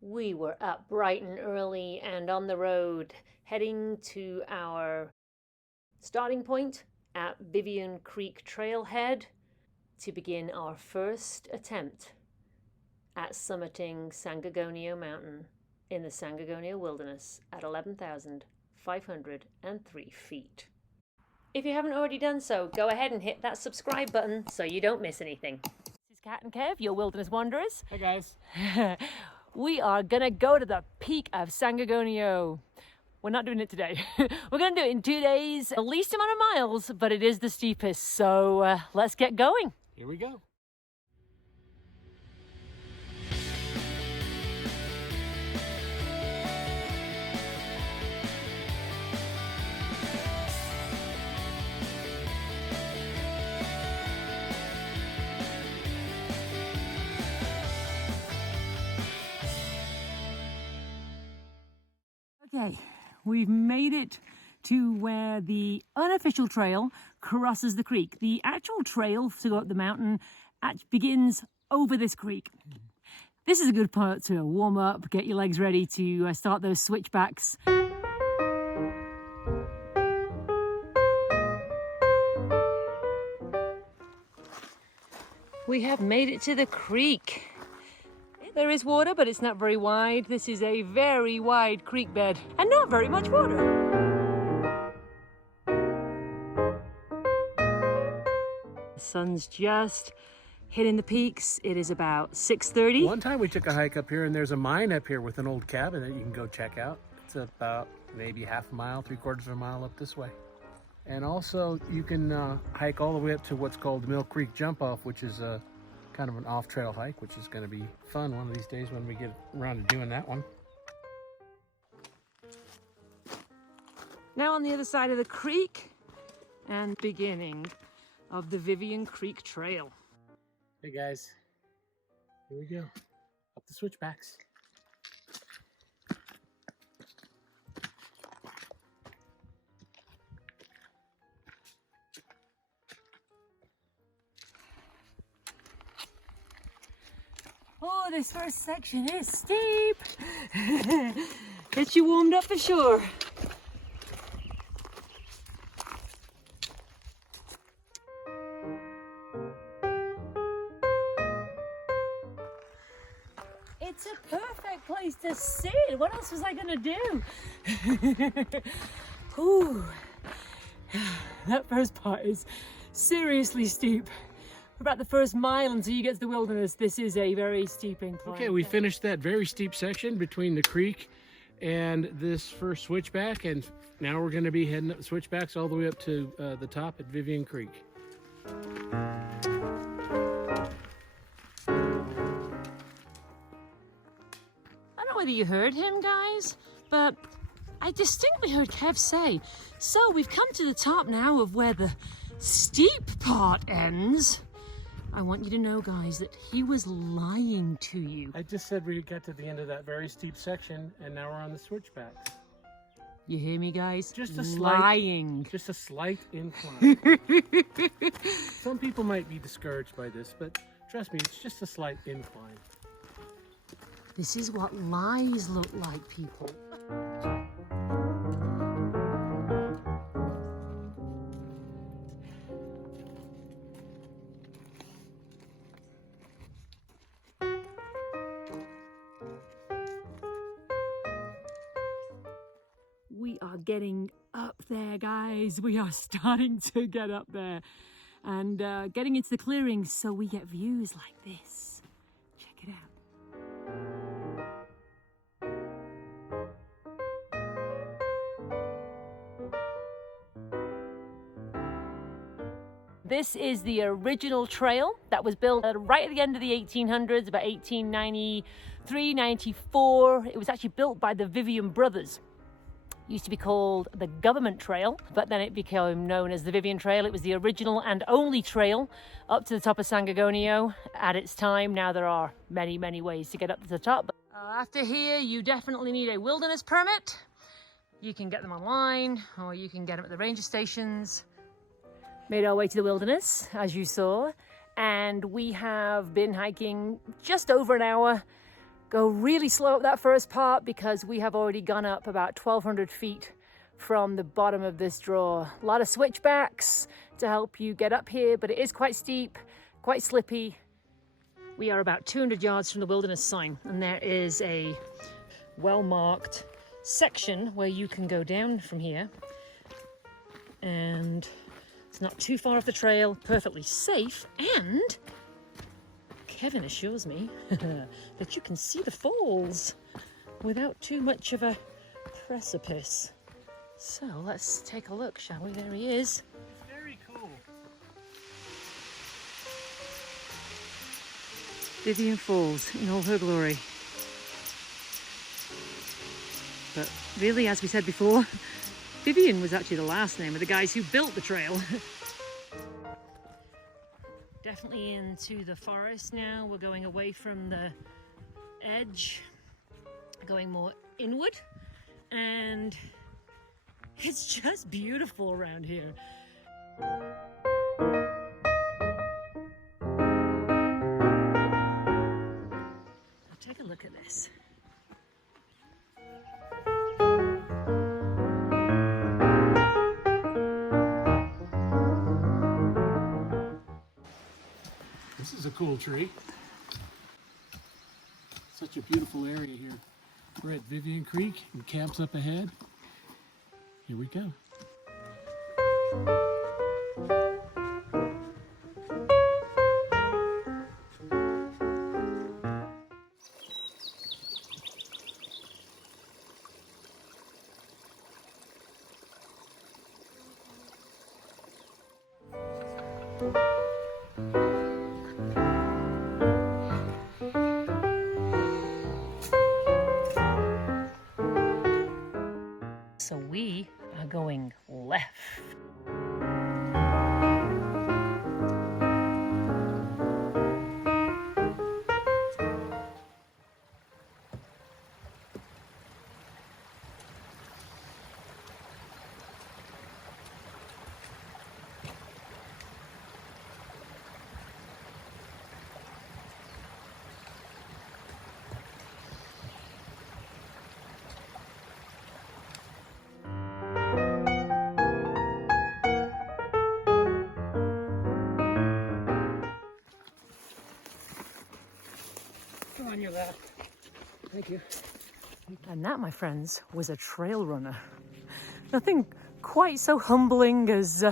We were up bright and early and on the road, heading to our starting point at Vivian Creek Trailhead to begin our first attempt at summiting San Gorgonio Mountain in the San Gorgonio Wilderness at 11,503 feet. If you haven't already done so, go ahead and hit that subscribe button so you don't miss anything. This is Kat and Kev, your wilderness wanderers. Hey guys. We are gonna go to the peak of San Gorgonio. We're not doing it today. We're gonna do it in 2 days, the least amount of miles, but it is the steepest. So let's get going. Here we go. Okay, we've made it to where the unofficial trail crosses the creek. The actual trail to go up the mountain begins over this creek. This is a good part to warm up, get your legs ready to start those switchbacks. We have made it to the creek. There is water, but it's not very wide. This is a very wide creek bed and not very much water. The sun's just hitting the peaks. It is about 6:30. One time we took a hike up here and there's a mine up here with an old cabin that you can go check out. It's about maybe half a mile, 3/4 of a mile up this way. And also you can hike all the way up to what's called Mill Creek Jump Off, which is a kind of an off-trail hike, which is going to be fun one of these days when we get around to doing that one. Now on the other side of the creek and beginning of the Vivian Creek Trail. Hey guys, here we go, up the switchbacks. Oh, this first section is steep. Gets you warmed up for sure. It's a perfect place to sit. What else was I gonna do? Ooh, that first part is seriously steep. About the first mile until you get to the wilderness, this is a very steep incline. Okay, we finished that very steep section between the creek and this first switchback, and now we're going to be heading up the switchbacks all the way up to the top at Vivian Creek. I don't know whether you heard him, guys, but I distinctly heard Kev say, so we've come to the top now of where the steep part ends. I want you to know, guys, that he was lying to you. I just said we got to the end of that very steep section, and now we're on the switchbacks. You hear me, guys? Just a lying. Just a slight incline. Some people might be discouraged by this, but trust me, it's just a slight incline. This is what lies look like, people. We are getting up there, guys. We are starting to get up there and getting into the clearings so we get views like this. Check it out. This is the original trail that was built right at the end of the 1800s, about 1893, 94. It was actually built by the Vivian brothers. Used to be called the Government Trail, but then it became known as the Vivian Trail. It was the original and only trail up to the top of San Gorgonio at its time. Now there are many, many ways to get up to the top. After here, you definitely need a wilderness permit. You can get them online, or you can get them at the ranger stations. Made our way to the wilderness, as you saw, and we have been hiking just over an hour Go really slow up that first part because we have already gone up about 1,200 feet from the bottom of this draw. A lot of switchbacks to help you get up here, but it is quite steep, quite slippy. We are about 200 yards from the wilderness sign, and there is a well-marked section where you can go down from here, and it's not too far off the trail, perfectly safe, and Kevin assures me that you can see the falls without too much of a precipice. So let's take a look, shall we? There he is. Very cool. Vivian Falls in all her glory. But really, as we said before, Vivian was actually the last name of the guys who built the trail. Definitely into the forest now. We're going away from the edge, going more inward, and it's just beautiful around here. Take a look at this. This is a cool tree. Such a beautiful area here. We're at Vivian Creek and camp's up ahead. Here we go. So we are going left. On your left. Thank you. And that, my friends, was a trail runner. Nothing quite so humbling as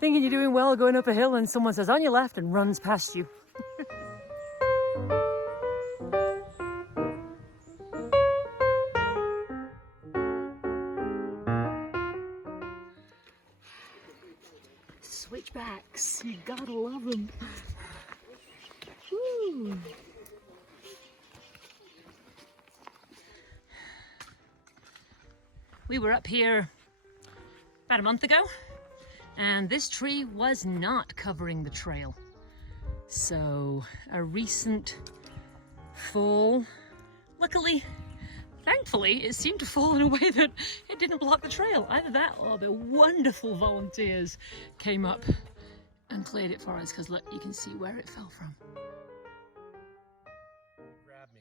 thinking you're doing well going up a hill and someone says on your left and runs past you. Switchbacks, you gotta love them. Woo. We were up here about a month ago, and this tree was not covering the trail. So a recent fall, luckily, thankfully, it seemed to fall in a way that it didn't block the trail. Either that or the wonderful volunteers came up and cleared it for us, because look, you can see where it fell from. Grab me.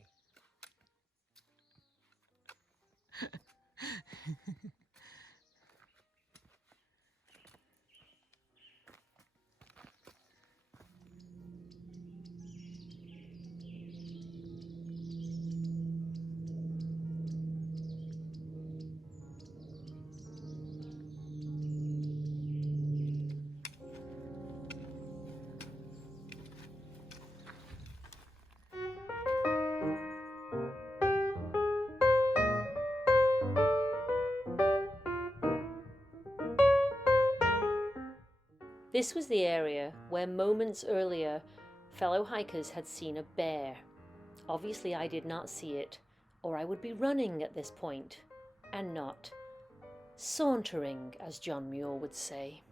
This was the area where moments earlier fellow hikers had seen a bear. Obviously I did not see it, or I would be running at this point, and not sauntering, as John Muir would say.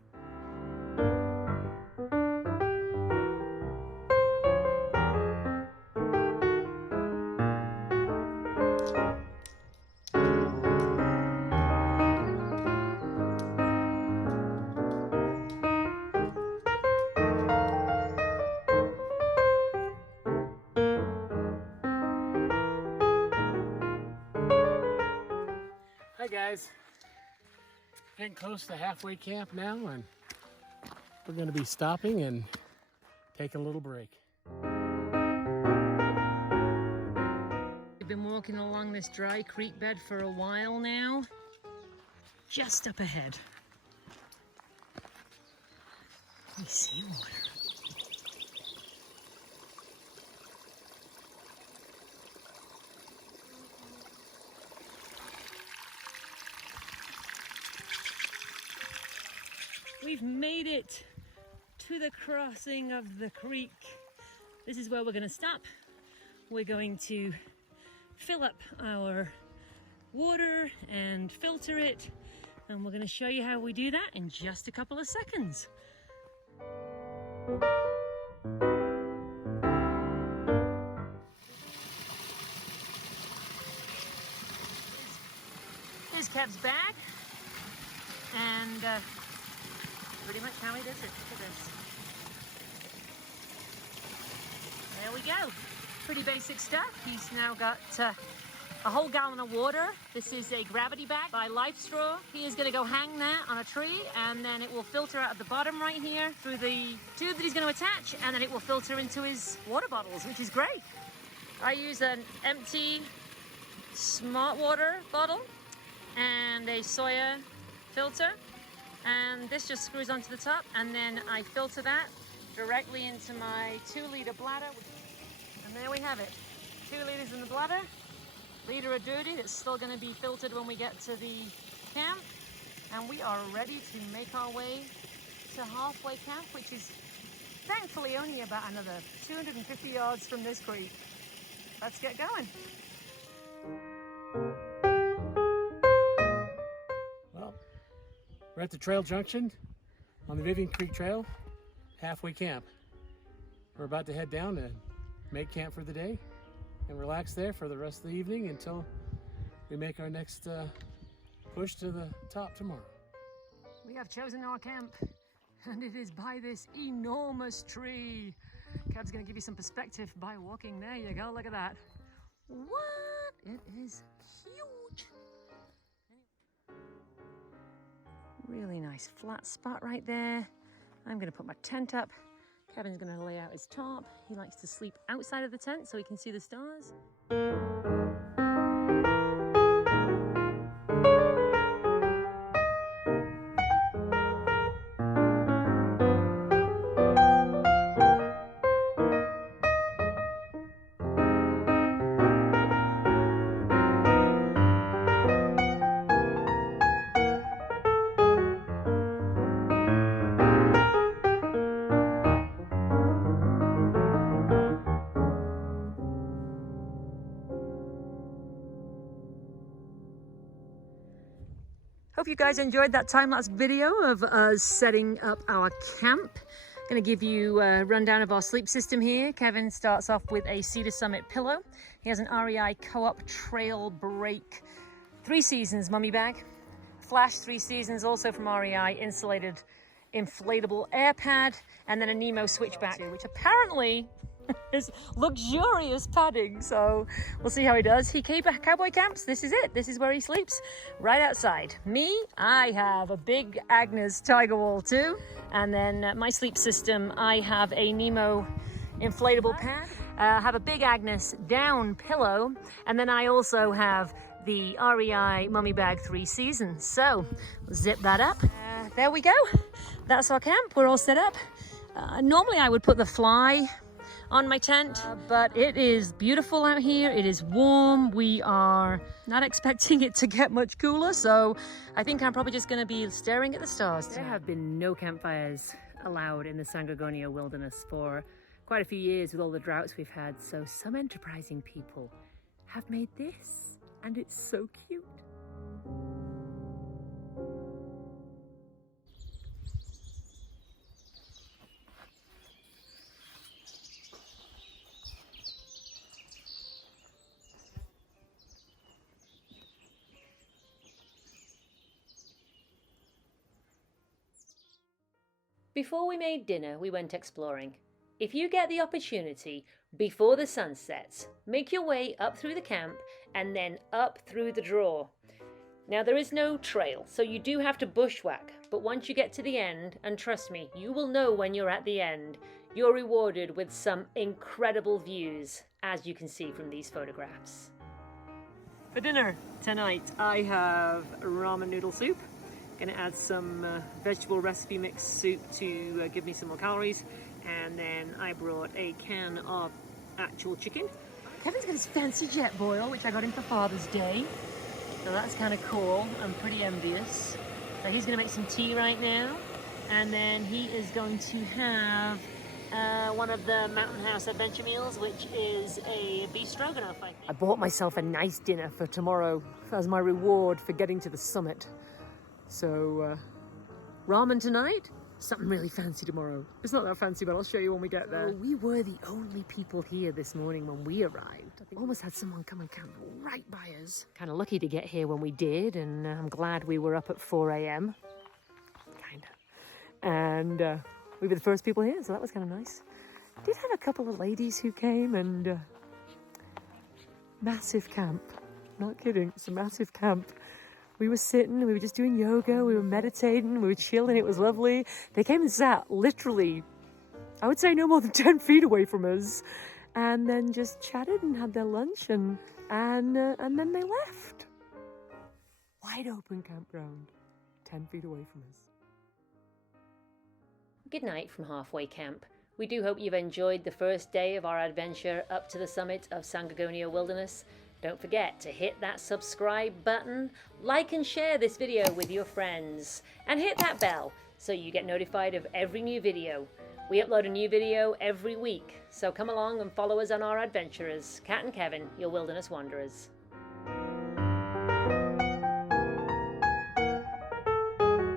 guys. Getting close to halfway camp now, and we're going to be stopping and take a little break. We've been walking along this dry creek bed for a while now. Just up ahead, we see water. We've made it to the crossing of the creek. This is where we're going to stop. We're going to fill up our water and filter it, and we're going to show you how we do that in just a couple of seconds. Here's Kev's bag, and pretty much how he does it. Look at this. There we go. Pretty basic stuff. He's now got a whole gallon of water. This is a gravity bag by Life Straw. He is going to go hang that on a tree, and then it will filter out at the bottom right here through the tube that he's going to attach, and then it will filter into his water bottles, which is great. I use an empty smart water bottle and a soya filter, and this just screws onto the top, and then I filter that directly into my 2-liter bladder. And there we have it. 2 liters in the bladder, liter of dirty that's still going to be filtered when we get to the camp, and we are ready to make our way to halfway camp, which is thankfully only about another 250 yards from this creek. Let's get going. Well, we're at the trail junction on the Vivian Creek Trail, halfway camp. We're about to head down to make camp for the day and relax there for the rest of the evening until we make our next push to the top tomorrow. We have chosen our camp, and it is by this enormous tree. Kev's going to give you some perspective by walking. There you go, look at that. What? It is huge. Really nice flat spot right there. I'm going to put my tent up. Kevin's going to lay out his tarp. He likes to sleep outside of the tent so he can see the stars. Hope you guys enjoyed that time-lapse video of us setting up our camp. Going to give you a rundown of our sleep system here. Kevin starts off with a Cedar Summit pillow. He has an REI Co-op Trail Break 3 Seasons mummy bag. Flash 3 Seasons, also from REI, insulated inflatable air pad, and then a Nemo Switchback, which apparently is luxurious padding, so we'll see how he does. He cowboy camps. This is it. This is where he sleeps, right outside. Me, I have a big Agnes Tiger Wall too, and then my sleep system, I have a Nemo inflatable pad. I have a big Agnes down pillow, and then I also have the REI Mummy Bag 3 Seasons. So zip that up. There we go. That's our camp. We're all set up. Normally I would put the fly on my tent, but it is beautiful out here. It is warm. We are not expecting it to get much cooler, so I think I'm probably just going to be staring at the stars tonight. There have been no campfires allowed in the San Gorgonio wilderness for quite a few years with all the droughts we've had, so some enterprising people have made this, and it's so cute. Before we made dinner, we went exploring. If you get the opportunity, before the sun sets, make your way up through the camp and then up through the draw. Now there is no trail, so you do have to bushwhack, but once you get to the end, and trust me, you will know when you're at the end, you're rewarded with some incredible views, as you can see from these photographs. For dinner tonight, I have ramen noodle soup. Gonna add some vegetable recipe mix soup to give me some more calories, and then I brought a can of actual chicken. Kevin's got his fancy jet boil, which I got him for Father's Day. So that's kind of cool. I'm pretty envious. So he's going to make some tea right now. And then he is going to have one of the Mountain House adventure meals, which is a beef stroganoff, I think. I bought myself a nice dinner for tomorrow as my reward for getting to the summit. So ramen tonight. Something really fancy tomorrow. It's not that fancy, but I'll show you when we get there. We were the only people here this morning when we arrived. I think we almost had someone come and camp right by us. Kind of lucky to get here when we did, and I'm glad we were up at 4 a.m. Kinda. And we were the first people here, so that was kind of nice. Did have a couple of ladies who came, and massive camp. Not kidding, it's a massive camp. We were sitting, we were just doing yoga, we were meditating, we were chilling, it was lovely. They came and sat literally, I would say no more than 10 feet away from us, and then just chatted and had their lunch, and then they left. Wide open campground, 10 feet away from us. Good night from Halfway Camp. We do hope you've enjoyed the first day of our adventure up to the summit of San Gorgonio Wilderness. Don't forget to hit that subscribe button, like and share this video with your friends, and hit that bell so you get notified of every new video. We upload a new video every week, so come along and follow us on our adventures. Kat and Kevin, your wilderness wanderers.